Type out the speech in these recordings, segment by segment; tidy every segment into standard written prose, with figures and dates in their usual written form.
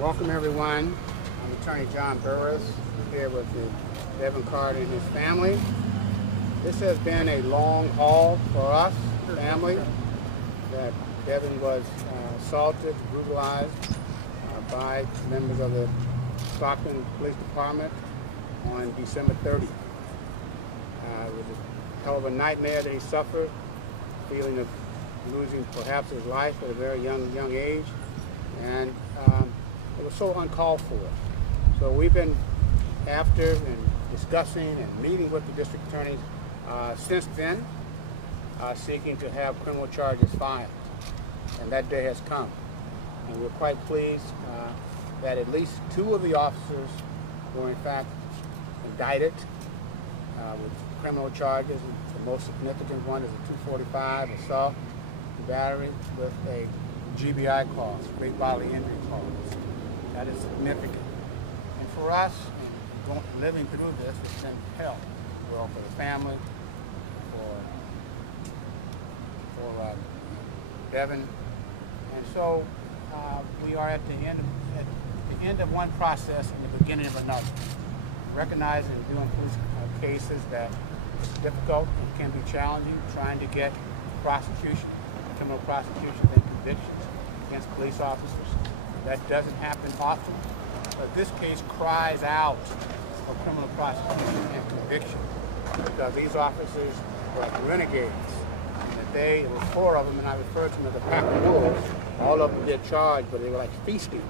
Welcome everyone. I'm Attorney John Burris here with Devin Carter and his family. This has been a long haul for us, family, that Devin was assaulted, brutalized by members of the Stockton Police Department on December 30th. It was a hell of a nightmare that he suffered, feeling of losing perhaps his life at a very young age, and it was so uncalled for. So we've been after and discussing and meeting with the district attorneys since then, seeking to have criminal charges filed. And that day has come. And we're quite pleased that at least two of the officers were in fact indicted with criminal charges. The most significant one is a 245 assault and battery with a GBI clause, great bodily injury clause. That is significant. And for us, living through this, it's been hell. Well, for the family, for Devin. And so we are at the end of one process and the beginning of another. Recognizing and doing police cases that it's difficult and can be challenging, trying to get prosecution, criminal prosecutions and convictions against police officers. That doesn't happen often, but this case cries out for criminal prosecution and conviction because these officers were like renegades. And that there were four of them, and I refer to them as the pack of wolves. All of them did charge, but they were like feasting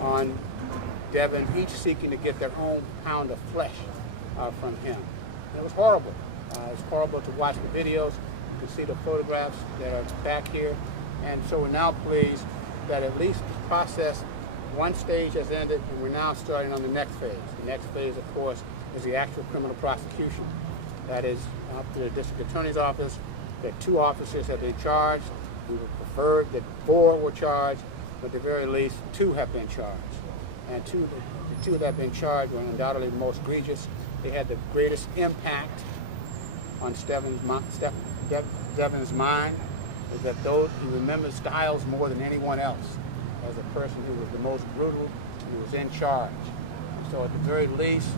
on Devin, each seeking to get their own pound of flesh from him. And it was horrible. It's horrible to watch the videos, to see the photographs that are back here. And so we're now pleased that at least the process, one stage has ended, and we're now starting on the next phase. The next phase, of course, is the actual criminal prosecution. That is up to the district attorney's office, that two officers have been charged. We would prefer that four were charged, but at the very least, two have been charged. And the two that have been charged were undoubtedly the most egregious. They had the greatest impact on Devin's mind, is that he remembers Stiles more than anyone else as a person who was the most brutal and who was in charge. So at the very least,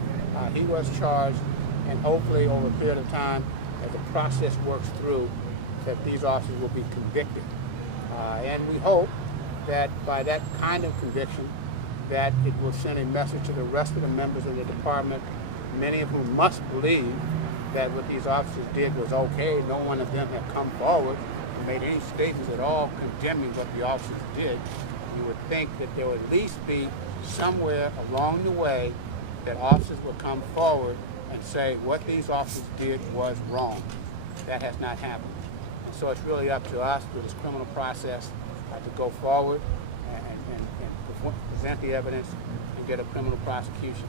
he was charged, and hopefully over a period of time, as the process works through, that these officers will be convicted. And we hope that by that kind of conviction, that it will send a message to the rest of the members of the department, many of whom must believe that what these officers did was okay. No one of them have come forward and made any statements at all condemning what the officers did. You would think that there would at least be somewhere along the way that officers would come forward and say what these officers did was wrong. That has not happened. And so it's really up to us through this criminal process to go forward and present the evidence and get a criminal prosecution.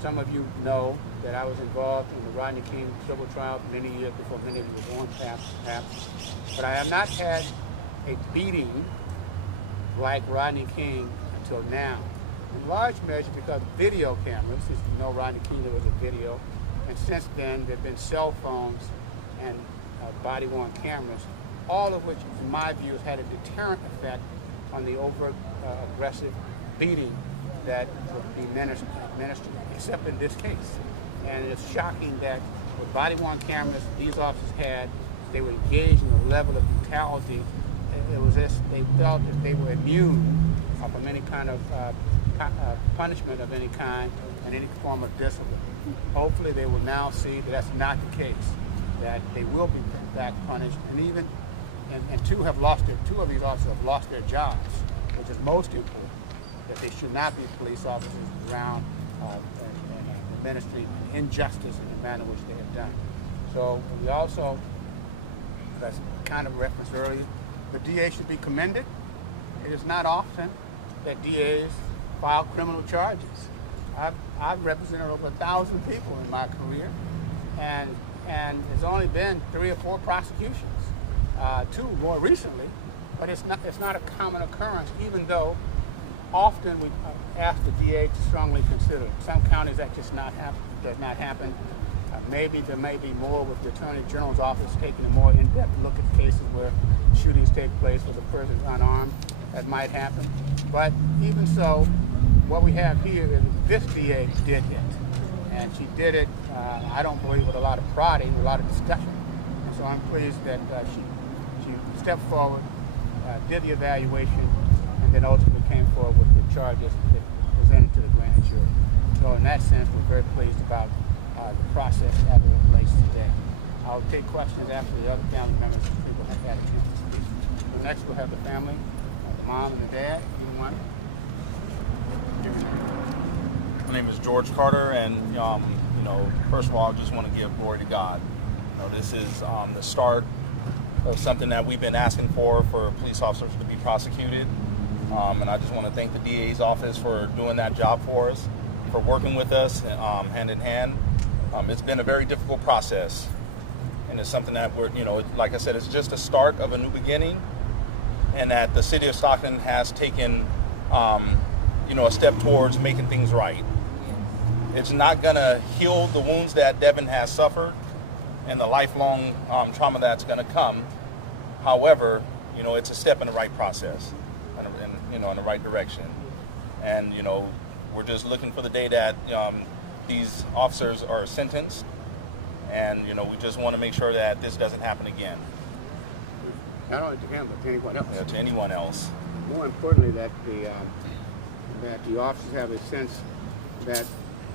Some of you know that I was involved in the Rodney King civil trial for many years before many of you were born, perhaps. But I have not had a beating like Rodney King until now. In large measure because of video cameras. Since you know Rodney King, there was a video. And since then, there have been cell phones and body-worn cameras, all of which, in my view, has had a deterrent effect on the overt aggressive beating that would be administered, except in this case. And it's shocking that with body-worn cameras these officers had, they were engaged in a level of brutality. It was as they felt that they were immune from any kind of punishment of any kind and any form of discipline. Hopefully they will now see that that's not the case, that they will be back punished, and two of these officers have lost their jobs, which is most important, that they should not be police officers around and administering injustice in the manner which they have done. So we also, as kind of referenced earlier, the DA should be commended. It is not often that DAs file criminal charges. I've represented over 1,000 people in my career, and there's only been 3 or 4 prosecutions, 2 more recently, but it's not a common occurrence, even though often we ask the DA to strongly consider it. Some counties that does not happen. Maybe there may be more with the Attorney General's office taking a more in-depth look at cases where shootings take place where the person is unarmed. That might happen. But even so, what we have here is this DA did it. And she did it, I don't believe, with a lot of prodding, a lot of discussion. And so I'm pleased that she stepped forward, did the evaluation, and then ultimately came forward with the charges that presented to the grand jury. So in that sense, we're very pleased about the process as it relates today. I'll take questions after the other family members and people have had a chance to speak. So next we'll have the family, the mom and the dad, anyone. My name is George Carter, and first of all, I just want to give glory to God. This is the start of something that we've been asking for police officers to be prosecuted, and I just want to thank the DA's office for doing that job for us, for working with us hand in hand. It's been a very difficult process, and it's something that we're, like I said, it's just a start of a new beginning, and that the city of Stockton has taken, a step towards making things right. It's not going to heal the wounds that Devin has suffered and the lifelong trauma that's going to come. However, it's a step in the right process and in the right direction. And, we're just looking for the day that these officers are sentenced. And, we just want to make sure that this doesn't happen again. Not only to him, but to anyone else. To anyone else. More importantly, that the officers have a sense that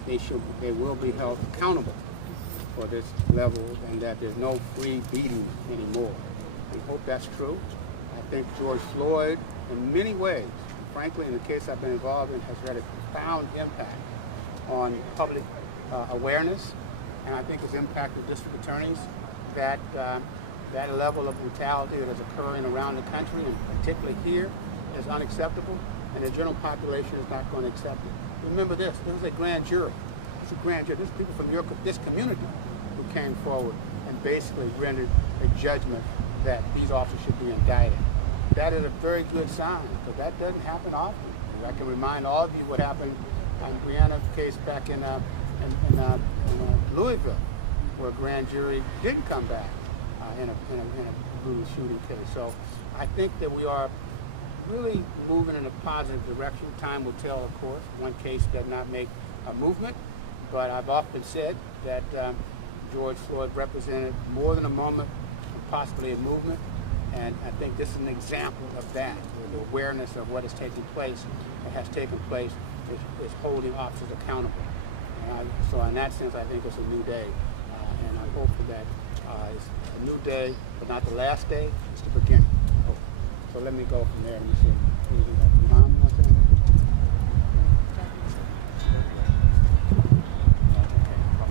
they will be held accountable for this level, and that there's no free beating anymore. We hope that's true. I think George Floyd, in many ways, frankly, in the case I've been involved in, has had a profound impact on public awareness, and I think it's impacted district attorneys that that level of brutality that is occurring around the country, and particularly here, is unacceptable, and the general population is not going to accept it. Remember this is a grand jury. It's a grand jury. This is people from this community who came forward and basically rendered a judgment that these officers should be indicted. That is a very good sign, but that doesn't happen often. I can remind all of you what happened on Breonna's case back in Louisville, where a grand jury didn't come back in a brutal shooting case. So I think that we are really moving in a positive direction. Time will tell, of course. One case does not make a movement, but I've often said that George Floyd represented more than a moment, possibly a movement, and I think this is an example of that. The awareness of what is taking place and has taken place is holding officers accountable. So in that sense, I think it's a new day, and I hope that it's a new day, but not the last day. It's the beginning. So let me go from there. Let me see. Mom,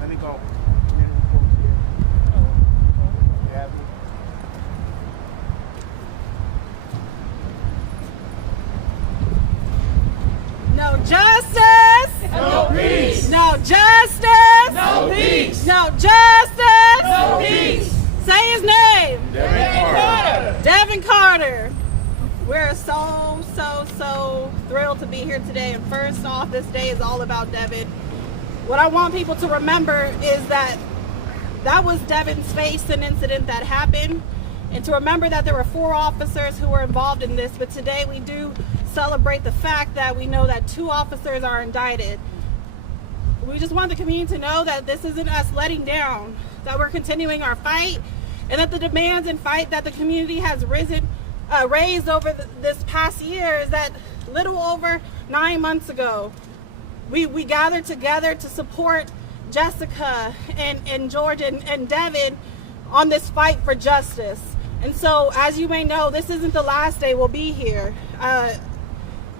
let me go. No justice. No peace. No justice. No peace. No justice. No peace. Say his name. Devin Carter. Devin Carter. We're so thrilled to be here today. And first off, this day is all about Devin. What I want people to remember is that was Devin's face, an incident that happened. And to remember that there were 4 officers who were involved in this. But today we do celebrate the fact that we know that 2 officers are indicted. We just want the community to know that this isn't us letting down, that we're continuing our fight, and that the demands and fight that the community has raised over this past year is that little over 9 months ago, we gathered together to support Jessica and George and Devin on this fight for justice. And so, as you may know, this isn't the last day we'll be here.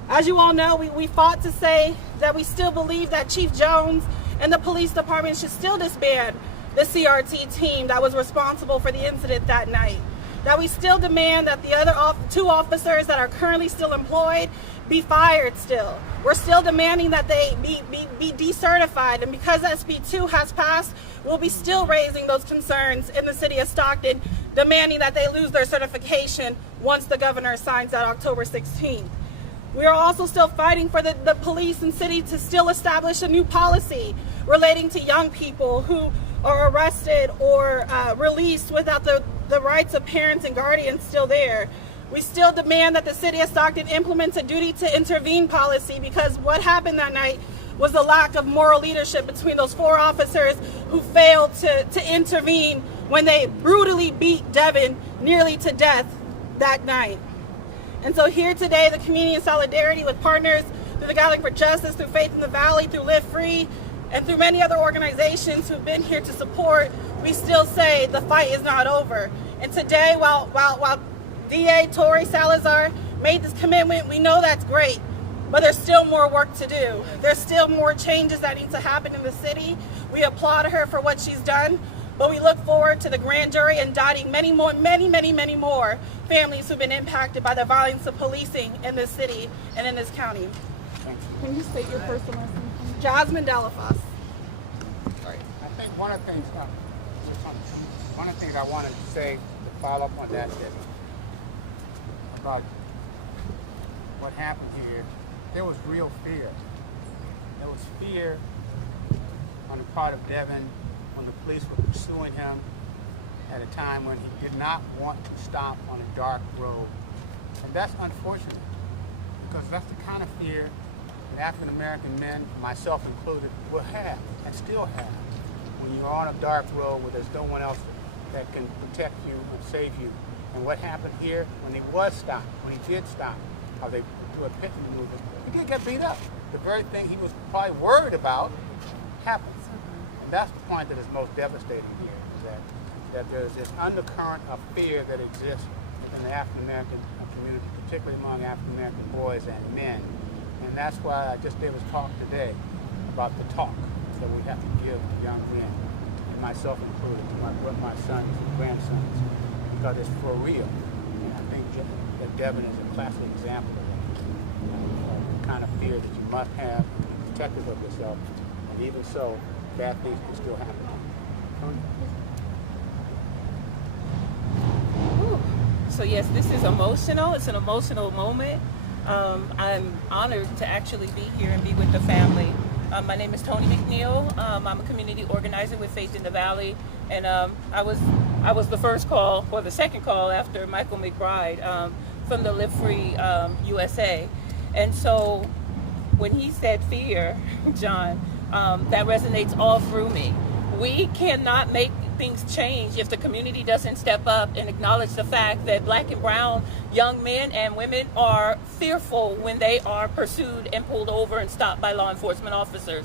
As you all know, we fought to say that we still believe that Chief Jones and the police department should still disband the CRT team that was responsible for the incident that night. That we still demand that the other 2 officers that are currently still employed be fired still. We're still demanding that they be decertified, and because SB 2 has passed, we'll be still raising those concerns in the city of Stockton, demanding that they lose their certification once the governor signs that October 16th. We are also still fighting for the police and city to still establish a new policy relating to young people who are arrested or released without the rights of parents and guardians still there. We still demand that the city of Stockton implements a duty to intervene policy, because what happened that night was the lack of moral leadership between those 4 officers who failed to intervene when they brutally beat Devin nearly to death that night. And so here today, the community in solidarity with partners through the Gathering for Justice, through Faith in the Valley, through Live Free, and through many other organizations who've been here to support, we still say the fight is not over. And today, while DA Tori Salazar made this commitment, we know that's great, but there's still more work to do. There's still more changes that need to happen in the city. We applaud her for what she's done, but we look forward to the grand jury indicting many more families who've been impacted by the violence of policing in this city and in this county. Can you state your first and last name? Jasmine Delafosse. I think one of the things I wanted to say to follow up on that about what happened here, there was real fear. There was fear on the part of Devin when the police were pursuing him at a time when he did not want to stop on a dark road. And that's unfortunate, because that's the kind of fear that African American men, myself included, will have and still have when you're on a dark road where there's no one else that can protect you and save you. And what happened here when he was stopped, when he did stop, how they do a pit maneuver, he did get beat up. The very thing he was probably worried about happened. And that's the point that is most devastating here, is that there's this undercurrent of fear that exists within the African American community, particularly among African American boys and men. And that's why I just gave us talk today about the talk that we have to give to young men, and myself included, to my sons and grandsons, because it's for real. And I think that Devin is a classic example of that, of the kind of fear that you must have to be protective of yourself. And even so, bad things can still happen. Tony? So yes, this is emotional. It's an emotional moment. I'm honored to actually be here and be with the family. My name is Tony McNeil. I'm a community organizer with Faith in the Valley, and I was the first call, or the second call after Michael McBride from the Live Free USA. And so when he said fear, John, that resonates all through me. We cannot make things change if the community doesn't step up and acknowledge the fact that Black and brown young men and women are fearful when they are pursued and pulled over and stopped by law enforcement officers.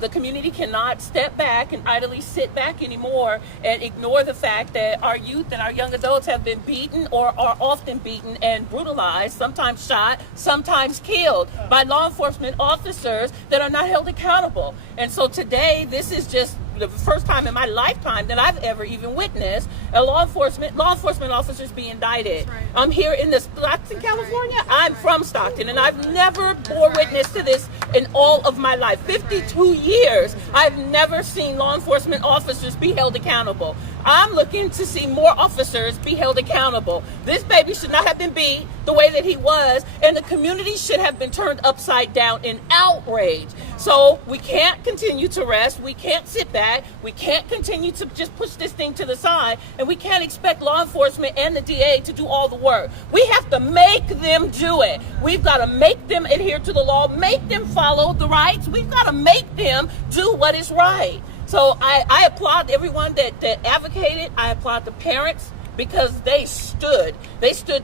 The community cannot step back and idly sit back anymore and ignore the fact that our youth and our young adults have been beaten or are often beaten and brutalized, sometimes shot, sometimes killed by law enforcement officers that are not held accountable. And so today, this is just the first time in my lifetime that I've ever even witnessed a law enforcement officers be indicted. Right. I'm here in Stockton, California. I'm from Stockton, and I've never bore witness to this in all of my life. 52 years, I've never seen law enforcement officers be held accountable. I'm looking to see more officers be held accountable. This baby should not have been beat the way that he was, and the community should have been turned upside down in outrage. So we can't continue to rest. We can't sit back. We can't continue to just push this thing to the side, and we can't expect law enforcement and the DA to do all the work. We have to make them do it. We've got to make them adhere to the law, make them follow the rights. We've got to make them do what is right. So I applaud everyone that advocated. I applaud the parents, because they stood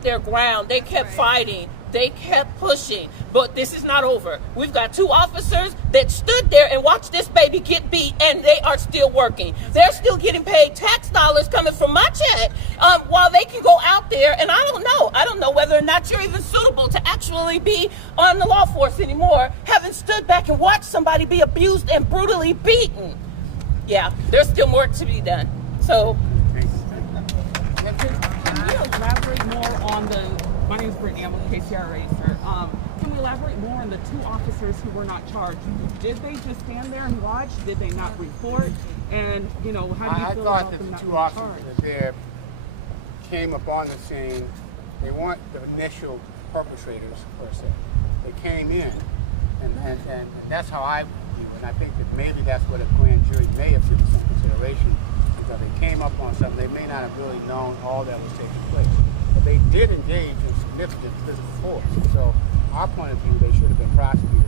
their ground. They kept fighting. They kept pushing. But this is not over. We've got 2 officers that stood there and watched this baby get beat, and they are still working. They're still getting paid tax dollars coming from my check while they can go out there. And I don't know whether or not you're even suitable to actually be on the law force anymore, having stood back and watched somebody be abused and brutally beaten. Yeah, there's still more to be done. So, Can you elaborate more on my name is Brittany, I'm with KCRA, sir. Can we elaborate more on the 2 officers who were not charged? Did they just stand there and watch? Did they not report? And, how do you feel I thought about that them the not 2 being officers charged? that there came upon the scene. They weren't the initial perpetrators, per se. They came in, and that's how I view it. And I think that maybe that's what a grand jury may have given some consideration, because they came up on something. They may not have really known all that was taking place. but they did engage in significant physical force. So, our point of view, they should have been prosecuted.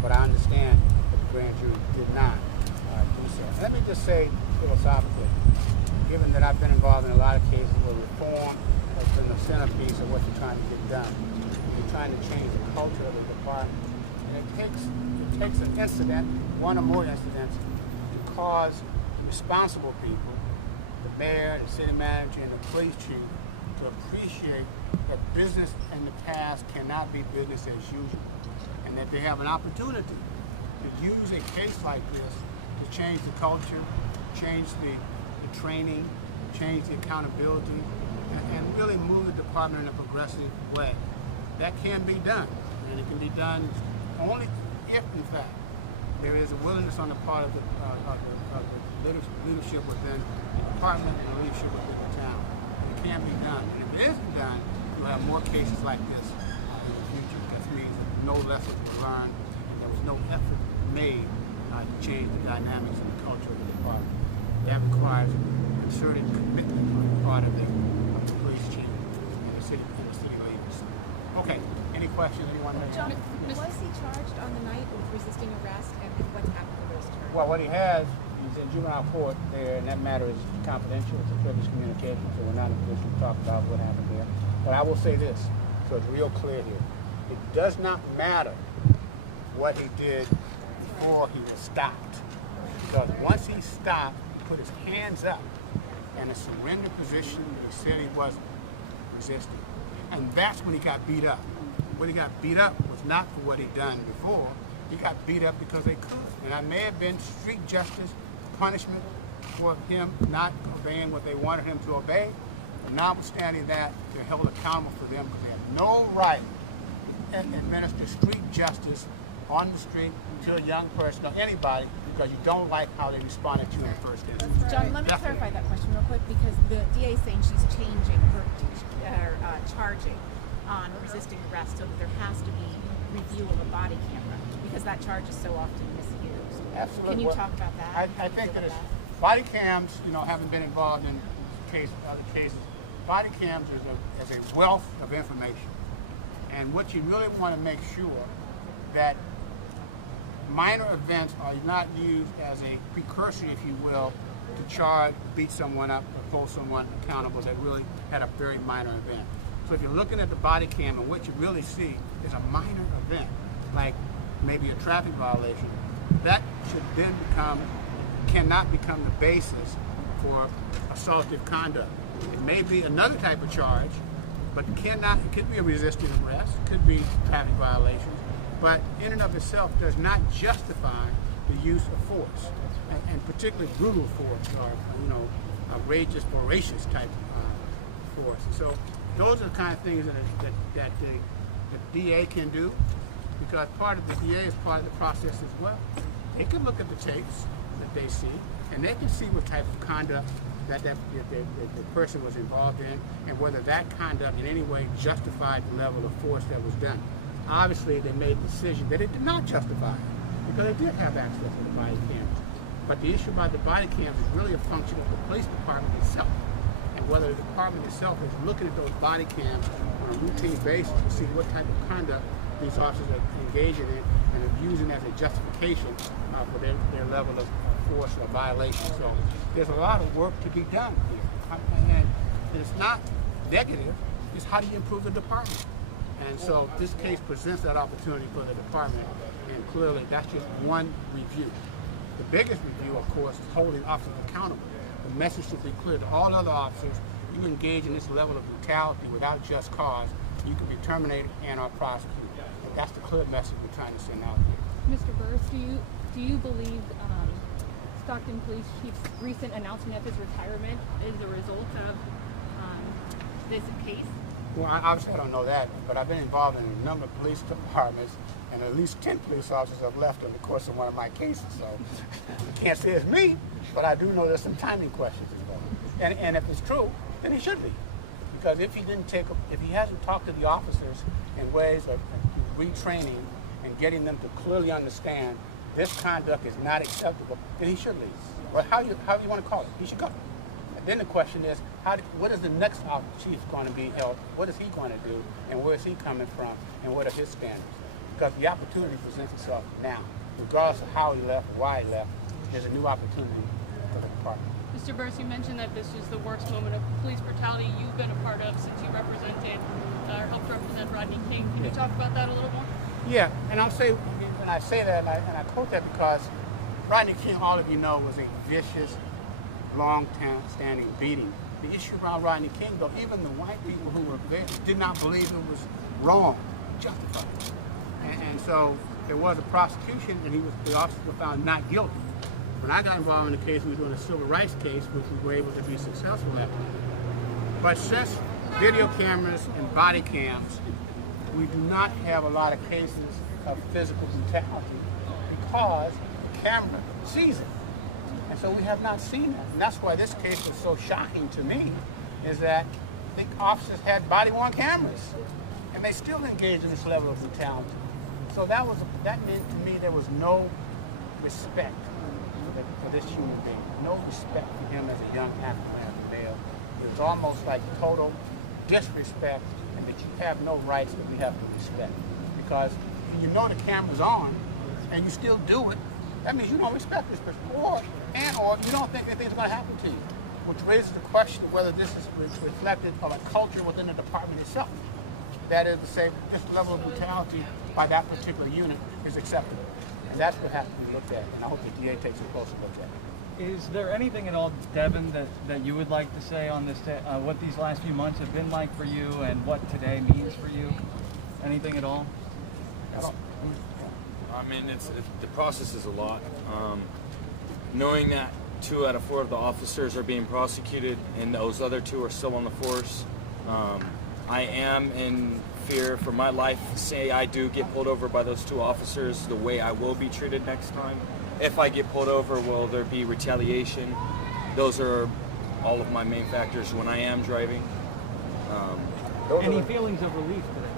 But I understand that the grand jury did not do so. And let me just say philosophically, given that I've been involved in a lot of cases where reform has been the centerpiece of what you're trying to get done. You're trying to change the culture of the department. And it takes an incident, one or more incidents, to cause responsible people, the mayor, the city manager, and the police chief, to appreciate that business in the past cannot be business as usual, and that they have an opportunity to use a case like this to change the culture, change the training, change the accountability, and really move the department in a progressive way. That can be done, and it can be done only if, in fact, there is a willingness on the part of the leadership within the department and the leadership within the town. It can be done, and if it isn't done, you'll have more cases like this in the future. That means that no lessons were learned, and there was no effort made to change the dynamics and the culture of the department. That requires concerted commitment on the part of the police chief and the city leaders. Okay, any questions anyone may have? John, was he charged on the night with resisting arrest, and what's happened to those charges? Well, what he has, he's in juvenile court there, and that matter is confidential. It's a privileged communication, so we're not in a position to talk about what happened there. But I will say this, so it's real clear here. It does not matter what he did before he was stopped. Because once he stopped, he put his hands up in a surrender position, he said he wasn't resisting. And that's when he got beat up. When he got beat up was not for what he'd done before. He got beat up because they could. And that may have been street justice punishment for him not obeying what they wanted him to obey. But notwithstanding that, they're held accountable for them because they have no right to administer street justice on the street to a young person or anybody because you don't like how they responded to you in the first instance. John, let me clarify that question real quick, because the DA is saying she's changing her charging on resisting arrest so that there has to be review of a body camera because that charge is so often misused. Absolutely. Can you talk about that? I think that body cams, haven't been involved in other cases. Body cams is a wealth of information. And what you really want to make sure that minor events are not used as a precursor, if you will, to charge, beat someone up, or hold someone accountable that really had a very minor event. So if you're looking at the body cam and what you really see is a minor event, like maybe a traffic violation, that should then cannot become the basis for assaultive conduct. It may be another type of charge, but it could be a resisting arrest, it could be traffic violations, but in and of itself does not justify the use of force, and particularly brutal force or outrageous, voracious type force. So those are the kind of things that the DA can do, because part of the DA is part of the process as well. They can look at the tapes that they see, and they can see what type of conduct that the person was involved in, and whether that conduct in any way justified the level of force that was done. Obviously, they made the decision that it did not justify it, because they did have access to the body cams. But the issue about the body cams is really a function of the police department itself, and whether the department itself is looking at those body cams on a routine basis to see what type of conduct these officers are engaging in and are using as a justification for their level of force or violation. So there's a lot of work to be done here. And it's not negative, it's how do you improve the department? And so this case presents that opportunity for the department, and clearly that's just one review. The biggest review, of course, is holding officers accountable. The message should be clear to all other officers: you engage in this level of brutality without just cause, you can be terminated and or prosecuted. That's the clear message we're trying to send out here. Mr. Burris, do you believe Stockton Police Chief's recent announcement of his retirement is a result of this case? Well, obviously I don't know that, but I've been involved in a number of police departments, and at least 10 police officers have left in the course of one of my cases. So I can't say it's me, but I do know there's some timing questions involved. And if it's true, then he should leave. Because if he hasn't talked to the officers in ways of retraining and getting them to clearly understand this conduct is not acceptable, then he should leave. Or how you want to call it, he should go. Then the question is, what is the next chief going to be held? What is he going to do, and where is he coming from, and what are his standards? Because the opportunity presents itself now, regardless of how he left or why he left. There's a new opportunity for the department. Mr. Burris, you mentioned that this is the worst moment of police brutality you've been a part of since you represented or helped represent Rodney King. Can you talk about that a little more? Yeah, and I'll say, when I say that, and I quote that because Rodney King, all of you know, was a vicious, long-standing beating. The issue around Rodney King, though, even the white people who were there did not believe it was wrong, justified. And so there was a prosecution, and the officers were found not guilty. When I got involved in the case, we were doing a civil rights case, which we were able to be successful at. But since video cameras and body cams, we do not have a lot of cases of physical brutality because the camera sees it. And so we have not seen that. And that's why this case was so shocking to me, is that the officers had body-worn cameras, and they still engaged in this level of brutality. So that meant to me there was no respect for this human being, no respect for him as a young African-American male. It was almost like total disrespect, and that you have no rights that we have to respect. Because if you know the camera's on, and you still do it, that means you don't respect this person, or you don't think anything's going to happen to you. Which raises the question of whether this is reflected of a culture within the department itself. That is to say, this level of brutality by that particular unit is acceptable. And that's what has to be looked at, and I hope the DA takes a closer look at it. Is there anything at all, Devin, that you would like to say on this, what these last few months have been like for you and what today means for you? Anything at all? I mean, the process is a lot. Knowing that 2 out of 4 of the officers are being prosecuted and those other 2 are still on the force, I am in fear for my life. Say I do get pulled over by those 2 officers, the way I will be treated next time. If I get pulled over, will there be retaliation? Those are all of my main factors when I am driving. Any feelings of relief today?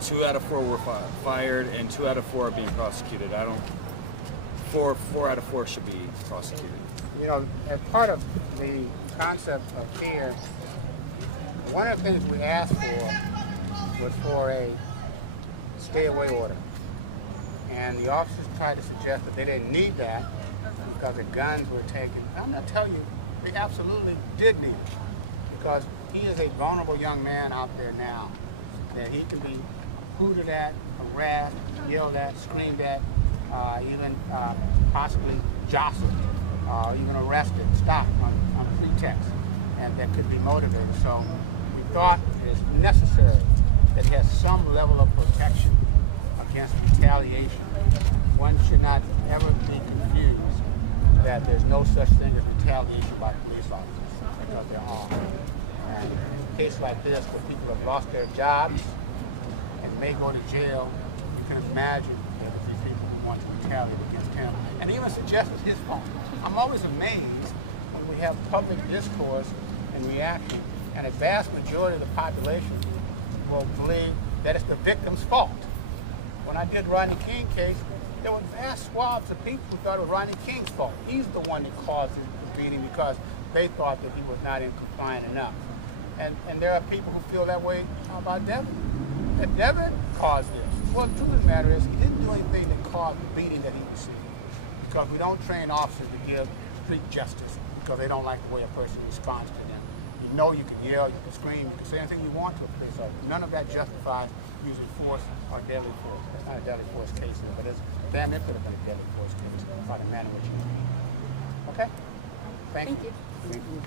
2 out of 4 were fired, and 2 out of 4 are being prosecuted. I don't. 4 out of 4 should be prosecuted. You know, as part of the concept of fear, one of the things we asked for was for a stay-away order. And the officers tried to suggest that they didn't need that because the guns were taken. I'm going to tell you, they absolutely did need it. Because he is a vulnerable young man out there now, that he can be hooted at, harassed, yelled at, screamed at, even possibly jostled, even arrested, stopped on pretext, and that could be motivated. So we thought it is necessary that has some level of protection against retaliation. One should not ever be confused that there's no such thing as retaliation by police officers, because there are. And in a case like this, where people have lost their jobs and may go to jail, you can imagine that these people want to retaliate against him and even suggest it's his fault. I'm always amazed when we have public discourse and reaction, and a vast majority of the population will believe that it's the victim's fault. When I did Rodney King case, there were vast swaths of people who thought it was Rodney King's fault. He's the one that caused the beating because they thought that he was not in compliant enough. And there are people who feel that way about Devin. That Devin caused this. Well, the truth of the matter is, he didn't do anything that caused the beating that he received. Because we don't train officers to give street justice because they don't like the way a person responds to them. You know, you can yell, you can scream, you can say anything you want to a police officer. None of that justifies using force or deadly force. That's not a deadly force case, but it's damn it could have been a deadly force case by the manner in which you. Okay? Thank you. Thank you.